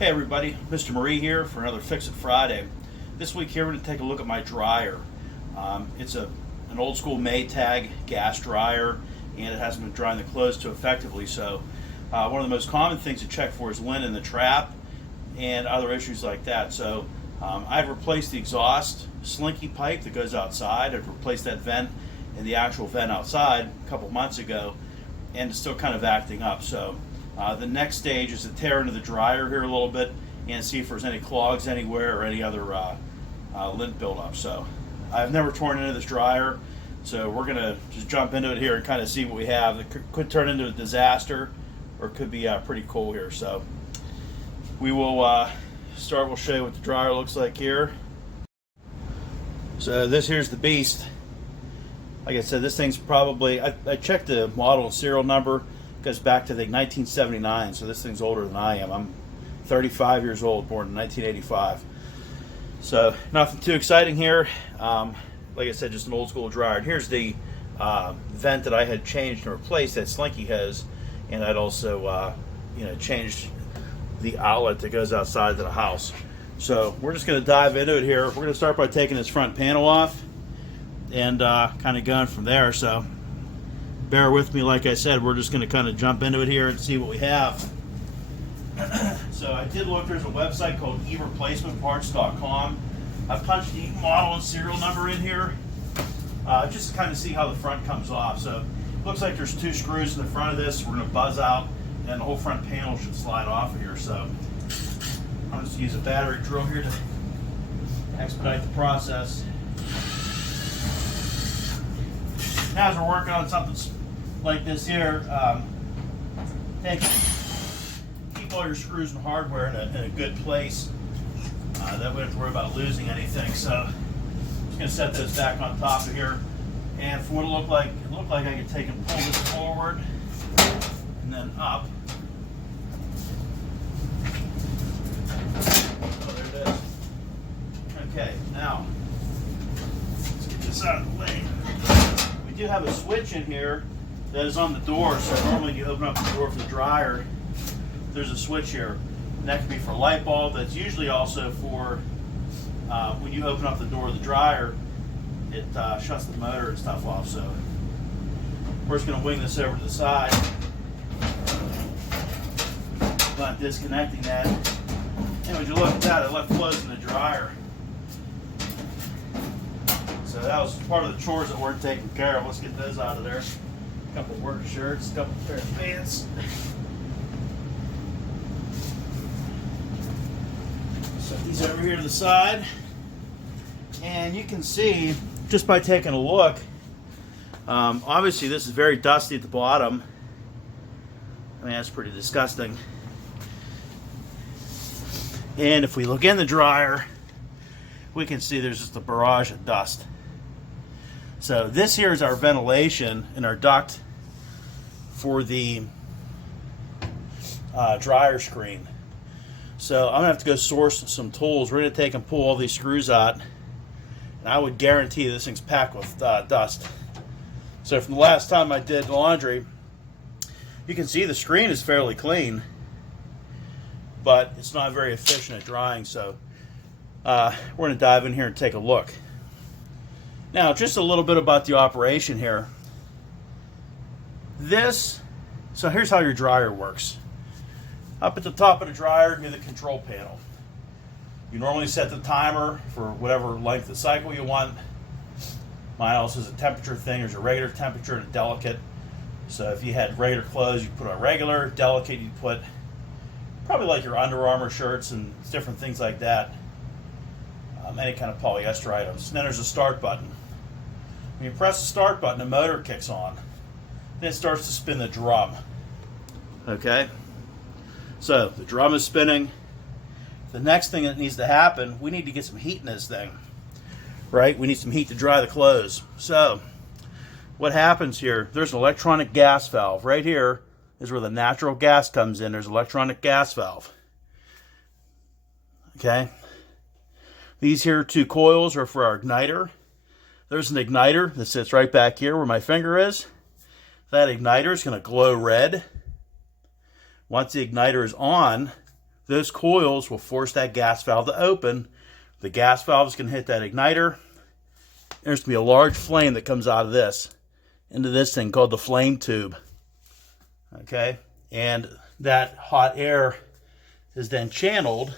Hey everybody, Mr. Marie here for another Fix It Friday. This week here we're going to take a look at my dryer. It's an old school Maytag gas dryer, and it hasn't been drying the clothes too effectively. So one of the most common things to check for is lint in the trap and other issues like that. So I've replaced the exhaust slinky pipe that goes outside. I've replaced that vent and the actual vent outside a couple months ago, and it's still kind of acting up. So the next stage is to tear into the dryer here a little bit and see if there's any clogs anywhere or any other lint buildup. So I've never torn into this dryer, so we're gonna just jump into it here and kind of see what we have. It could turn into a disaster, or it could be pretty cool here. So we will start. We'll show you what the dryer looks like here. So this here's the beast. Like I said, this thing's probably, I checked the model and serial number. Goes back to, I think, 1979, so this thing's older than I am. I'm 35 years old, born in 1985. So nothing too exciting here. Like I said, just an old school dryer. And here's the vent that I had changed and replaced, that slinky hose, and I'd also changed the outlet that goes outside to the house. So we're just going to dive into it here. We're going to start by taking this front panel off and kind of going from there. So bear with me. Like I said, we're just going to kind of jump into it here and see what we have. So I did look. There's a website called eReplacementParts.com. I've punched the model and serial number in here just to kind of see how the front comes off. So it looks like there's 2 screws in the front of this. We're going to buzz out, and the whole front panel should slide off of here. So I'm just use a battery drill here to expedite the process. Now, as we're working on something like this here, keep all your screws and hardware in a good place. That way we don't have to worry about losing anything. So I'm just going to set those back on top of here. And for what it looked like I could take and pull this forward and then up. Oh, there it is. Okay, now let's get this out of the way. We do have a switch in here that is on the door, so normally you open up the door for the dryer, there's a switch here. And that can be for a light bulb. That's usually also for when you open up the door of the dryer, it shuts the motor and stuff off. So we're just going to wing this over to the side, not disconnecting that. And would you look at that, it left clothes in the dryer. So that was part of the chores that weren't taken care of. Let's get those out of there. A couple work shirts, a couple pair of pants. Set these over here to the side. And you can see, just by taking a look, obviously this is very dusty at the bottom. I mean, that's pretty disgusting. And if we look in the dryer, we can see there's just a barrage of dust. So this here is our ventilation and our duct for the dryer screen. So I'm gonna have to go source some tools. We're gonna take and pull all these screws out, and I would guarantee this thing's packed with dust. So from the last time I did laundry, you can see the screen is fairly clean, but it's not very efficient at drying. So we're going to dive in here and take a look. Now, just a little bit about the operation here. So here's how your dryer works. Up at the top of the dryer near the control panel, you normally set the timer for whatever length of cycle you want. Mine also is a temperature thing. There's a regular temperature and a delicate. So if you had regular clothes, you put on regular. Delicate, you put probably like your Under Armour shirts and different things like that. Any kind of polyester items. And then there's a start button. When you press the start button, the motor kicks on. Then it starts to spin the drum. Okay? So the drum is spinning. The next thing that needs to happen, we need to get some heat in this thing. Right? We need some heat to dry the clothes. So what happens here, there's an electronic gas valve. Right here is where the natural gas comes in. There's an electronic gas valve. Okay? These here 2 coils are for our igniter. There's an igniter that sits right back here where my finger is. That igniter is going to glow red. Once the igniter is on, those coils will force that gas valve to open. The gas valve is going to hit that igniter. There's going to be a large flame that comes out of this into this thing called the flame tube. Okay, and that hot air is then channeled.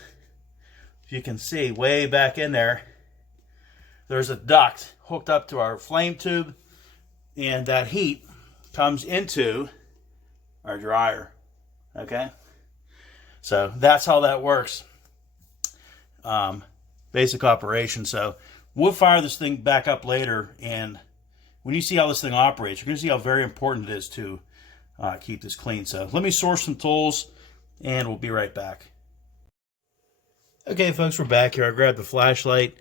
If you can see way back in there, there's a duct hooked up to our flame tube, and that heat comes into our dryer. Okay, so that's how that works. Basic operation. So we'll fire this thing back up later, and when you see how this thing operates, you're going to see how very important it is to keep this clean. So let me source some tools, and we'll be right back. Okay, folks, we're back here. I grabbed the flashlight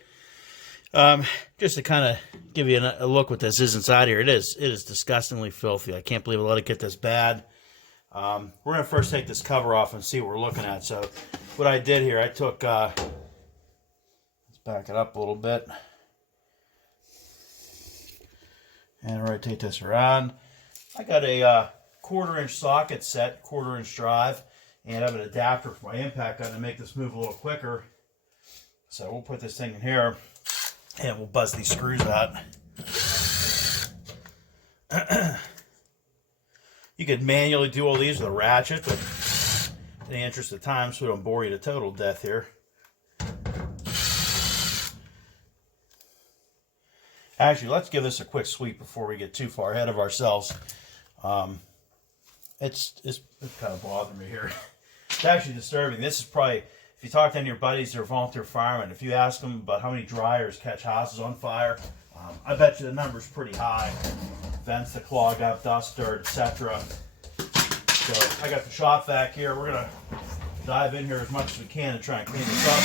just to kind of give you a look what this is inside here. It is disgustingly filthy. I can't believe I let it get this bad. We're going to first take this cover off and see what we're looking at. So what I did here, I took, let's back it up a little bit, and rotate this around. I got a 1/4-inch socket set, 1/4-inch drive, and I have an adapter for my impact gun to make this move a little quicker. So we'll put this thing in here, and we'll buzz these screws out. You could manually do all these with a ratchet, but in the interest of time, so we don't bore you to total death here. Actually, let's give this a quick sweep before we get too far ahead of ourselves. It's kind of bothering me here. It's actually disturbing. This is probably, if you talk to any of your buddies that are volunteer firemen, if you ask them about how many dryers catch houses on fire, I bet you the number's pretty high. Vents that clog up, dust, dirt, etc. So I got the shop vac here. We're going to dive in here as much as we can and try and clean this up.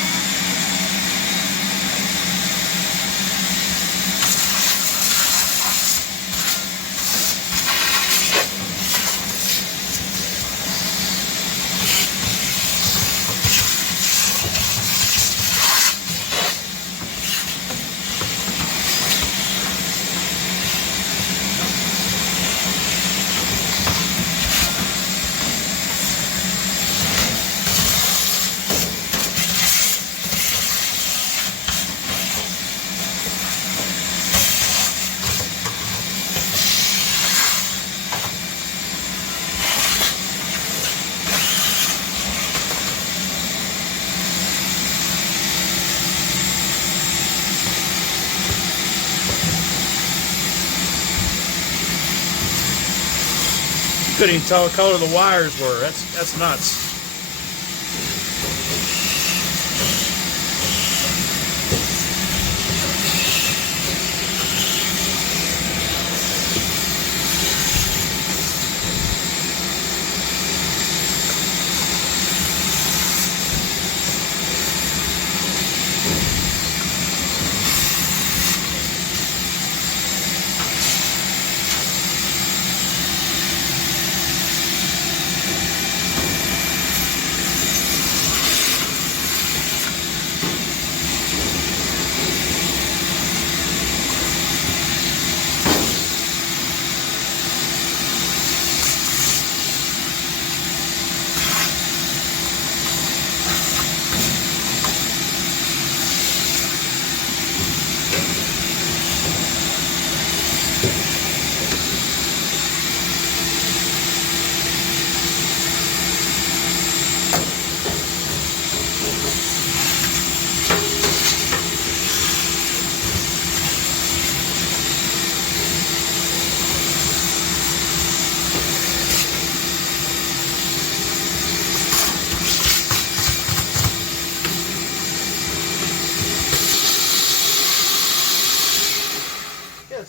Couldn't even tell what color the wires were. That's nuts.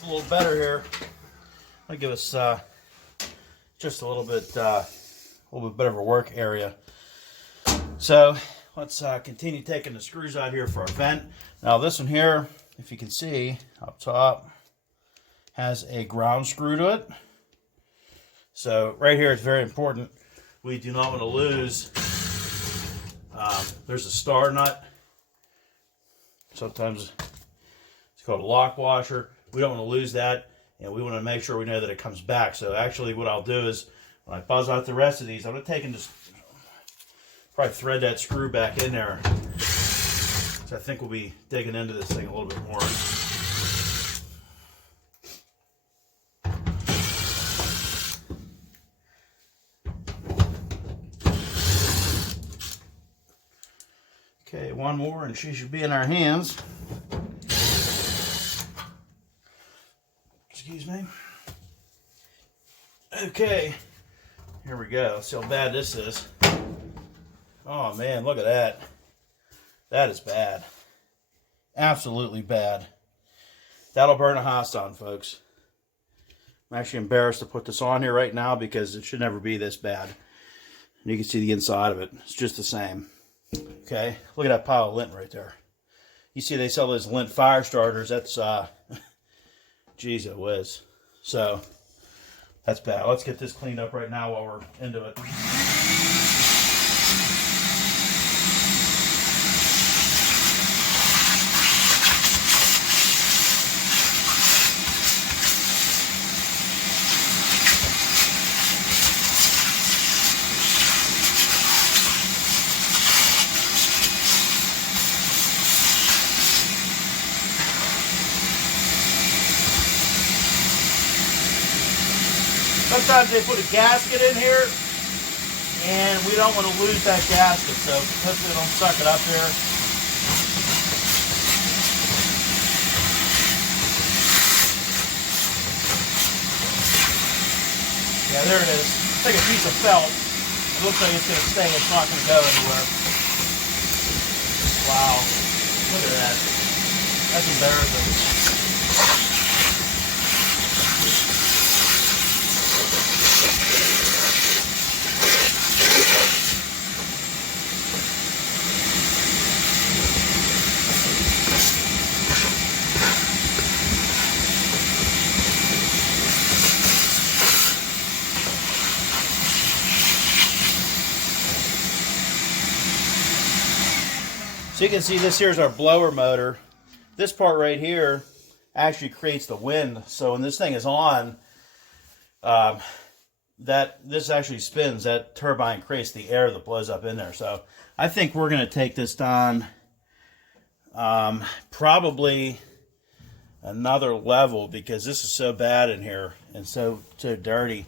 A little better here. I'll give us just a little bit better of a work area. So let's continue taking the screws out here for our vent. Now this one here, if you can see up top, has a ground screw to it. So right here, it's very important. We do not want to lose. There's a star nut. Sometimes it's called a lock washer. We don't want to lose that, and we want to make sure we know that it comes back. So actually what I'll do is, when I buzz out the rest of these, I'm going to take and just probably thread that screw back in there. So I think we'll be digging into this thing a little bit more. Okay, one more and she should be in our hands. Excuse me. Okay, here we go. Let's see how bad this is. Oh man, look at that. That is bad. Absolutely bad. That'll burn a house down, folks. I'm actually embarrassed to put this on here right now because it should never be this bad. And you can see the inside of it. It's just the same. Okay, look at that pile of lint right there. You see they sell those lint fire starters. That's, geez, it whiz. So, that's bad. Let's get this cleaned up right now while we're into it. Sometimes they put a gasket in here, and we don't want to lose that gasket, so hopefully they don't suck it up here. Yeah, there it is. It's like a piece of felt. It looks like it's going to stay. It's not going to go anywhere. Wow. Look at that. That's embarrassing. So you can see this here is our blower motor. This part right here actually creates the wind. So when this thing is on, this actually spins. That turbine creates the air that blows up in there. So I think we're going to take this down probably another level because this is so bad in here and so dirty.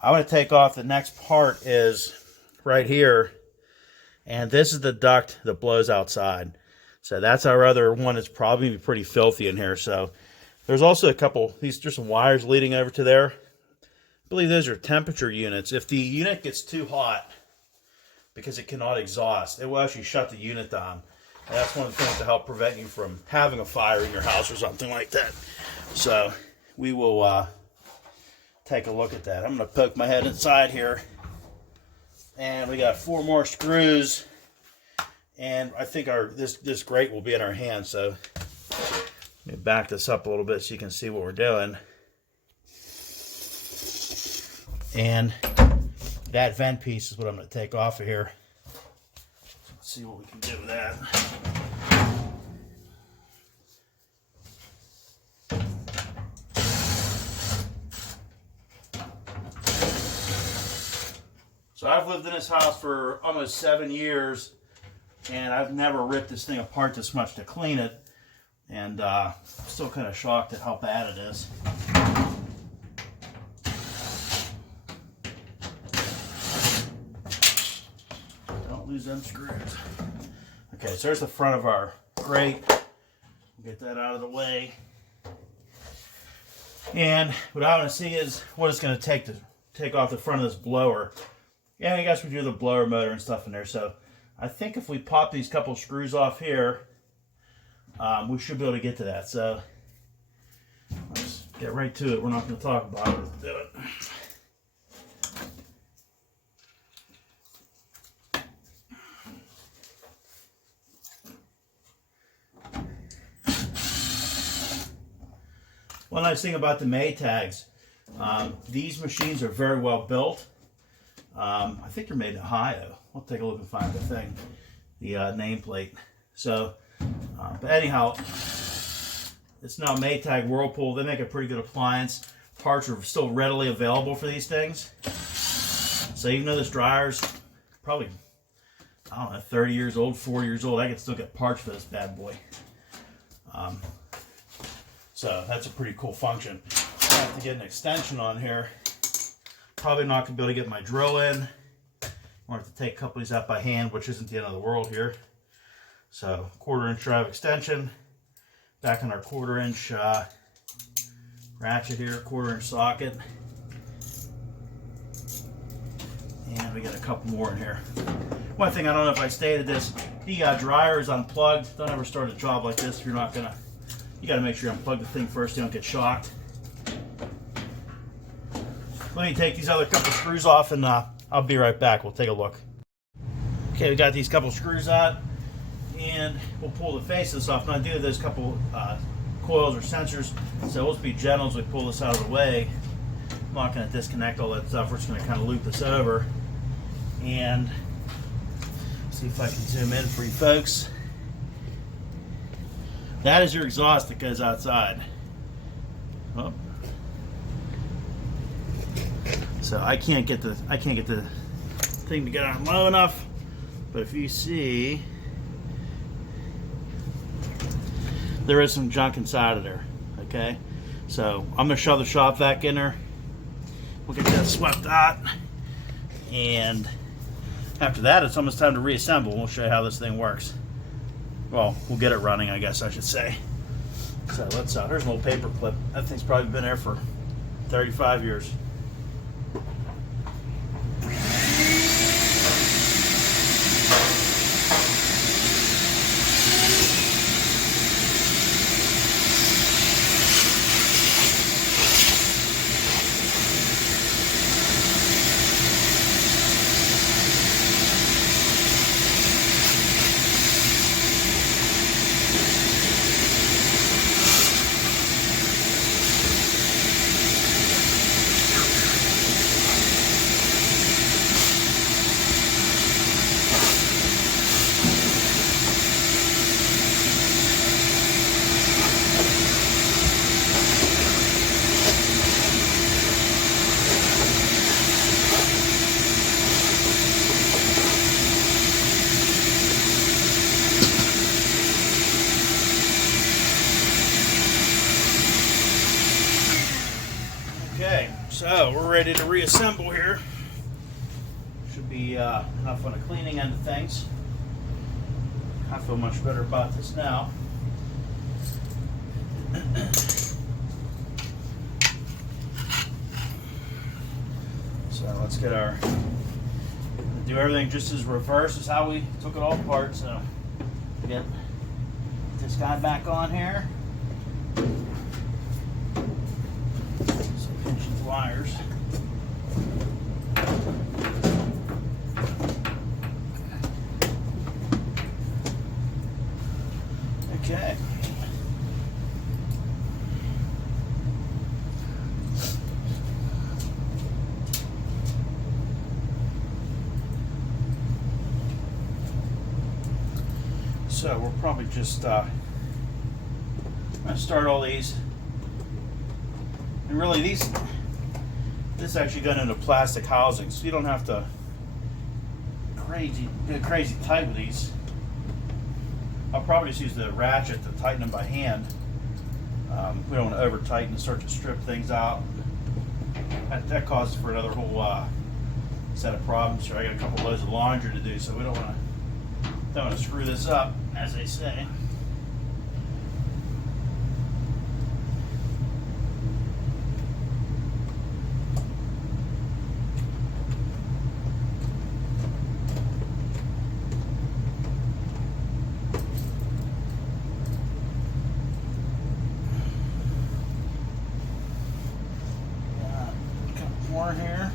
I want to take off the next part is right here. And this is the duct that blows outside. So that's our other one. It's probably pretty filthy in here. So there's also a couple, there's some wires leading over to there. I believe those are temperature units. If the unit gets too hot, because it cannot exhaust, it will actually shut the unit down. And that's one of the things to help prevent you from having a fire in your house or something like that. So we will take a look at that. I'm going to poke my head inside here. And we got 4 more screws, and I think this grate will be in our hands. So let me back this up a little bit so you can see what we're doing. And that vent piece is what I'm going to take off of here. So let's see what we can do with that. So I've lived in this house for almost 7 years, and I've never ripped this thing apart this much to clean it, and still kind of shocked at how bad it is. Don't lose them screws. Okay, so there's the front of our grate. Get that out of the way. And what I want to see is what it's going to take off the front of this blower. Yeah, I guess we do the blower motor and stuff in there. So I think if we pop these couple screws off here, we should be able to get to that. So let's get right to it. We're not going to talk about it. Let's do it. One nice thing about the Maytags, these machines are very well built. I think they're made in Ohio. We'll take a look and find the thing, the nameplate. So, but anyhow, it's now Maytag Whirlpool. They make a pretty good appliance. Parts are still readily available for these things. So even though this dryer's probably I don't know, 30 years old, 40 years old. I can still get parts for this bad boy. So that's a pretty cool function. I have to get an extension on here. Probably not going to be able to get my drill in. I'm going to have to take a couple of these out by hand, which isn't the end of the world here. So 1/4 inch drive extension. Back on our 1/4 inch ratchet here, 1/4 inch socket. And we got a couple more in here. One thing, I don't know if I stated this, the dryer is unplugged. Don't ever start a job like this if you're not gonna, you gotta make sure you unplug the thing first, you don't get shocked. Let me take these other couple screws off and I'll be right back. We'll take a look. Okay, we got these couple screws out and we'll pull the face of this off. Now I do have those couple coils or sensors, so we'll just be gentle as we pull this out of the way. I'm not gonna disconnect all that stuff. We're just gonna kind of loop this over and see if I can zoom in for you folks. That is your exhaust that goes outside. Oh. So I can't get the thing to get on low enough. But if you see, there is some junk inside of there. Okay, so I'm gonna shove the shop vac in there. We'll get that swept out, and after that, it's almost time to reassemble. We'll show you how this thing works. Well, we'll get it running, I guess I should say. So let's, there's an old paper clip. That thing's probably been there for 35 years. Okay, so we're ready to reassemble here. Should be enough on the cleaning end of things. I feel much better about this now. So let's get our, do everything just as reverse as how we took it all apart. So get this guy back on here. Wires. Okay. So we're probably just gonna start all these, and really these. This actually got into plastic housing, so you don't have to get crazy tight with these. I'll probably just use the ratchet to tighten them by hand. We don't want to over tighten and start to strip things out. That causes for another whole set of problems here. I got a couple loads of laundry to do, so we don't want to screw this up, as they say. More here.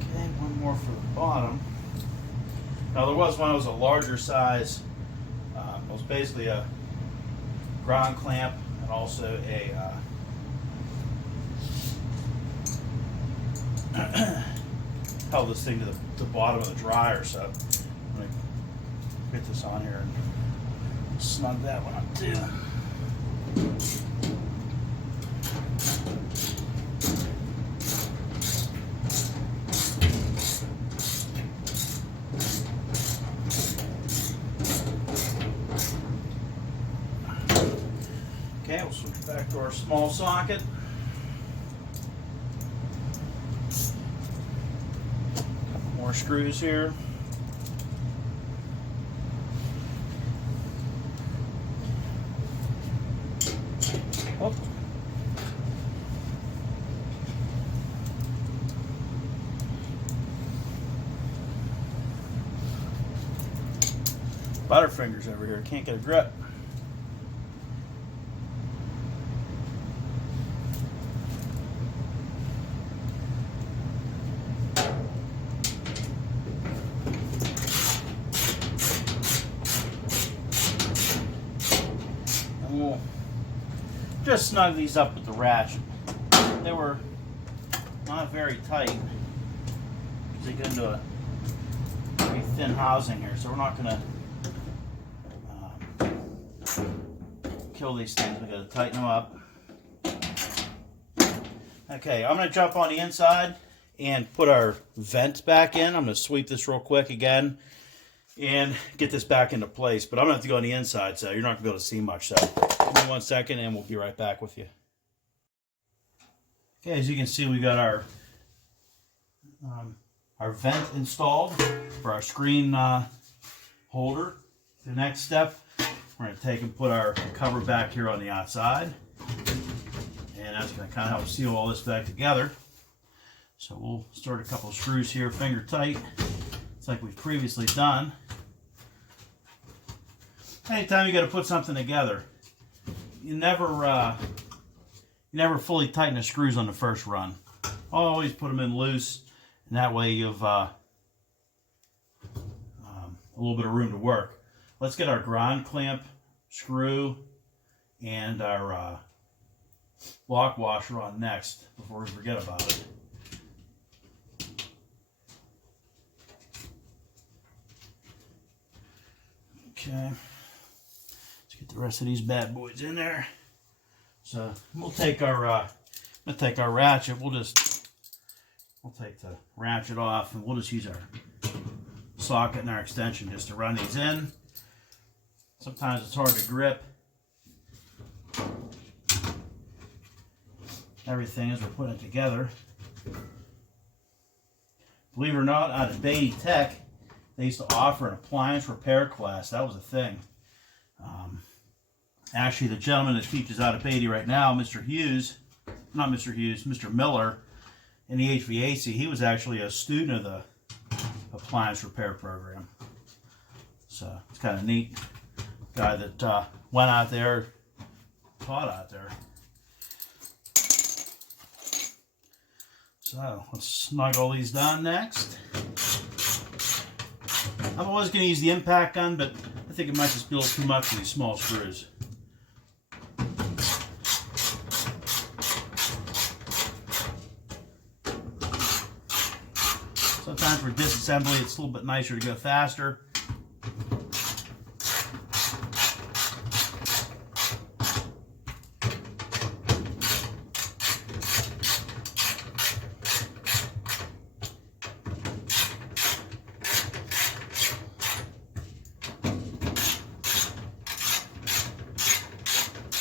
Okay, one more for the bottom. Now there was one that was a larger size. It was basically a ground clamp and also a held this thing to the bottom of the dryer, so I'm gonna get this on here and snug that one up too. Okay, we'll switch back to our small socket. Couple more screws here. Oh. Butterfingers over here, can't get a grip. We'll just snug these up with the ratchet. They were not very tight because they get into a very thin housing here, so we're not going to kill these things. We got to tighten them up. Okay, I'm going to jump on the inside and put our vent back in. I'm going to sweep this real quick again and get this back into place, but I'm gonna have to go on the inside, so you're not gonna be able to see much. So give me 1 second and we'll be right back with you. Okay, as you can see, we got our vent installed for our screen holder. The next step, we're gonna take and put our cover back here on the outside, and that's gonna kind of help seal all this back together. So we'll start a couple of screws here, finger tight. It's like we've previously done. Anytime you got to put something together, you never fully tighten the screws on the first run. Always put them in loose, and that way you've a little bit of room to work. Let's get our ground clamp screw and our lock washer on next before we forget about it. Okay, let's get the rest of these bad boys in there. So we'll take our ratchet. We'll take the ratchet off, and we'll just use our socket and our extension just to run these in. Sometimes it's hard to grip everything as we're putting it together. Believe it or not, out of Beatty Tech, they used to offer an appliance repair class. That was a thing. Actually, the gentleman that teaches out of Beatty right now, Mr. Miller, in the HVAC, he was actually a student of the appliance repair program. So it's kind of neat. Guy that went out there, taught out there. So let's snug all these down next. I was going to use the impact gun, but I think it might just be a little too much for these small screws. Sometimes for disassembly, it's a little bit nicer to go faster.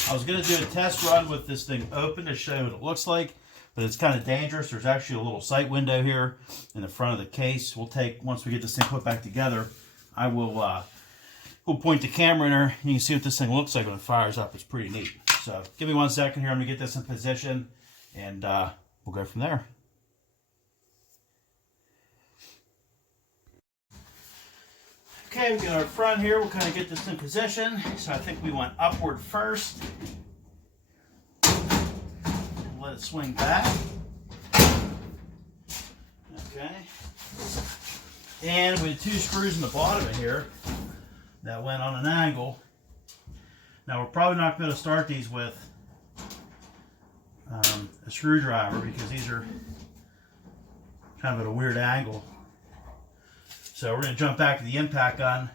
I was going to do a test run with this thing open to show you what it looks like, but it's kind of dangerous. There's actually a little sight window here in the front of the case. Once we get this thing put back together, I will we'll point the camera in there. You can see what this thing looks like when it fires up. It's pretty neat. So give me 1 second here. I'm going to get this in position, and we'll go from there. Okay, we got our front here. We'll kind of get this in position. So I think we went upward first. Let it swing back. Okay. And we had 2 screws in the bottom of here that went on an angle. Now we're probably not going to start these with a screwdriver because these are kind of at a weird angle. So we're going to jump back to the impact gun.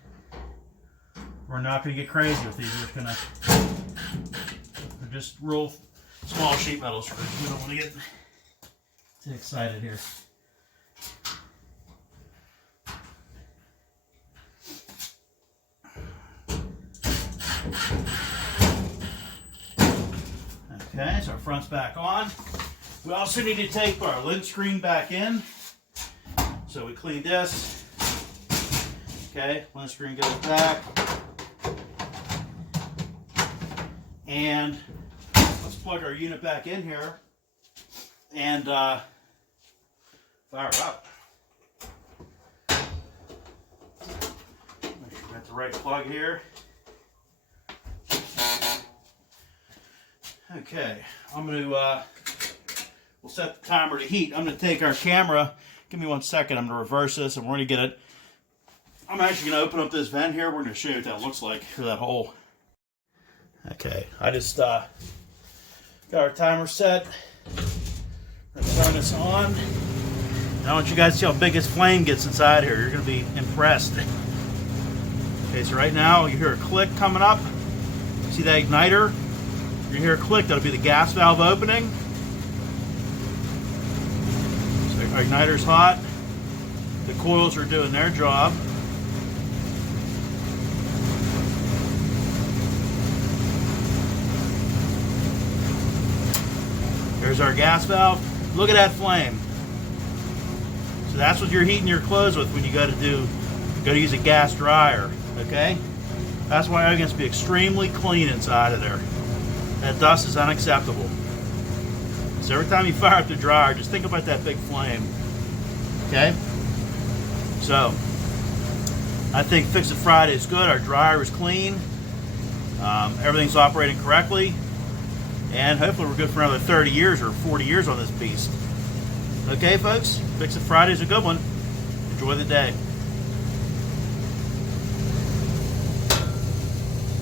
We're not going to get crazy with these. We're just going to, they're just real small sheet metal screws. We don't want to get too excited here. Okay, so our front's back on. We also need to take our lint screen back in. So we clean this. Okay, lint screen goes back. And let's plug our unit back in here and fire it up. Make sure we got the right plug here. Okay, I'm going to, we'll set the timer to heat. I'm going to take our camera, give me 1 second, I'm going to reverse this and we're going to get it. I'm actually going to open up this vent here. We're going to show you what that looks like through that hole. Okay, I just got our timer set. Let's turn this on. I want you guys to see how big this flame gets inside here. You're going to be impressed. Okay, so right now you hear a click coming up. See that igniter? You hear a click, that'll be the gas valve opening. So our igniter's hot. The coils are doing their job. There's our gas valve. Look at that flame. So that's what you're heating your clothes with when you go to use a gas dryer, okay? That's why everything's to be extremely clean inside of there. That dust is unacceptable. So every time you fire up the dryer, just think about that big flame. Okay? So, I think Fix It Friday is good. Our dryer is clean. Everything's operating correctly. And hopefully we're good for another 30 years or 40 years on this beast. Okay, folks? Fix It Friday is a good one. Enjoy the day.